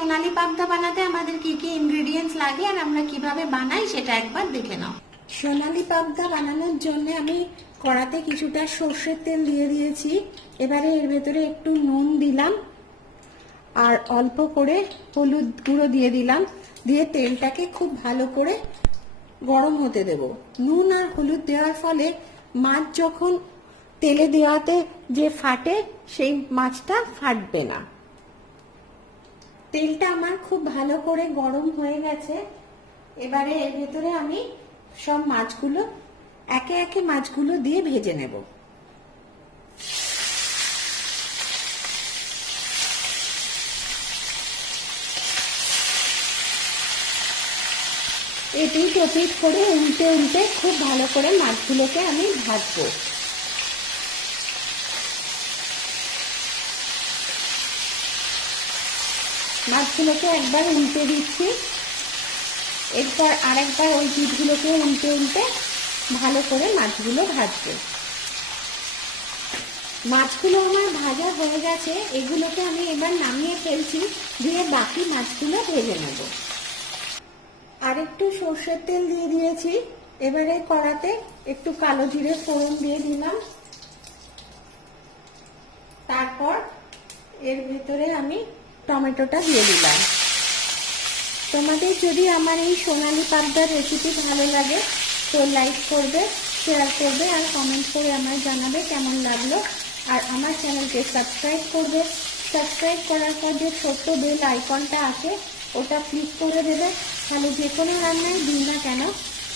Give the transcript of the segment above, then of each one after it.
সোনালি পাবদা বানাতে আমাদের কি কি ইনগ্রেডিয়েন্টস লাগে আর আমরা কীভাবে বানাই সেটা একবার দেখে নাও। সোনালি পাবদা বানানোর জন্য আমি কড়াতে কিছুটা সর্ষের তেল দিয়ে দিয়েছি। এবারে এর ভেতরে একটু নুন দিলাম আর অল্প করে হলুদ গুঁড়ো দিয়ে দিলাম। দিয়ে তেলটাকে খুব ভালো করে গরম হতে দেব। নুন আর হলুদ দেওয়ার ফলে মাছ যখন তেলে দেওয়াতে যে ফাটে সেই মাছটা ফাটবে না। তেলটা আমার খুব ভালো করে গরম হয়ে গেছে। এবারে এর ভেতরে আমি সব মাছগুলো, একে একে মাছগুলো দিয়ে ভেজে নেব। এটি ওপিট করে উল্টে উল্টে খুব ভালো করে মাছগুলোকে আমি ভাজবো। মাছগুলোকে একবার উল্টে দিচ্ছি। এরপর আরেকবার ওই পিঠগুলোকে উল্টে উল্টে ভালো করে মাছগুলো ভাজবো। মাছগুলো আমার ভাজা হয়ে গেছে, এগুলোকে আমি এবার নামিয়ে ফেলছি, দিয়ে বাকি মাছগুলো ভেজে নেব। আর একটু সর্ষের তেল দিয়ে দিয়েছি, এবারে কড়াতে একটু কালো জিরে ফোড়ন দিয়ে দিলাম। তারপর এর ভিতরে আমি টমেটোটা দিয়ে দিলাম। তোমাদের যদি আমার এই সোনালি পাবদার রেসিপি ভালো লাগে, তো লাইক করবে শেয়ার করবে, আর কমেন্ট করে আমায় জানাবে কেমন লাগল। আর আমার চ্যানেলকে সাবস্ক্রাইব করবে। সাবস্ক্রাইব করার পর যে ছোট্ট বেল আইকনটা আছে, ওটা ক্লিক করে দেবে। তাহলে যে কোনো রান্নায় দিন না কেন,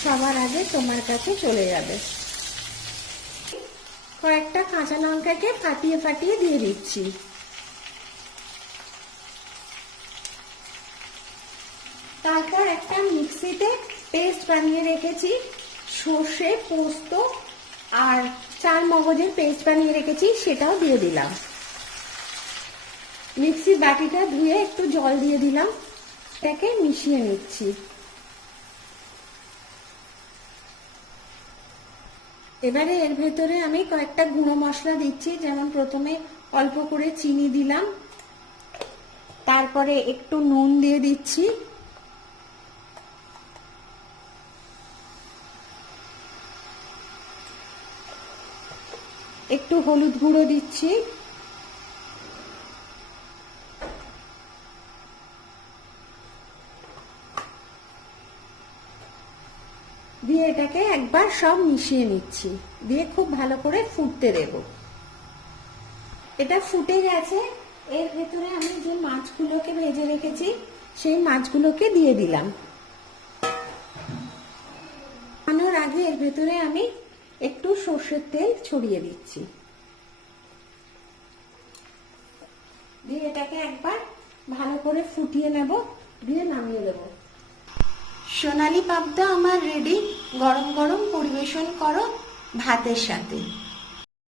সবার আগে তোমার কাছে চলে যাবে। কয়েকটা কাঁচা লঙ্কাকে ফাটিয়ে ফাটিয়ে দিয়ে দিচ্ছি। তারপর একটা মিক্সিতে পেস্ট বানিয়ে রেখেছি, সর্ষে, পোস্ত আর চার মগজের পেস্ট বানিয়ে রেখেছি, সেটাও দিয়ে দিলাম। মিক্সির বাটিটা ধুয়ে একটু জল দিয়ে দিলাম, এটাকে মিশিয়ে নিচ্ছি। এবারে এর ভেতরে আমি কয়েকটা গুঁড়ো মশলা দিচ্ছি, যেমন প্রথমে অল্প করে চিনি দিলাম, তারপরে একটু নুন দিয়ে দিচ্ছি। একটু হলুদ গুঁড়ো দিচ্ছি। দিয়ে এটাকে একবার সব মিশিয়ে নিচ্ছি। দিয়ে খুব ভালো করে ফুটতে দেব। এটা ফুটে গেছে। এর ভেতরে আমি যে মাছগুলোকে ভেজে রেখেছি, সেই মাছগুলোকে দিয়ে দিলাম। আনার আগে এর ভেতরে আমি একটু সর্ষের তেল ছড়িয়ে দিচ্ছি। দিয়ে এটাকে একবার ভালো করে ফুটিয়ে নেব, দিয়ে নামিয়ে দেব। সোনালি পাবদা আমার রেডি গরম গরম পরিবেশন করো ভাতের সাথে।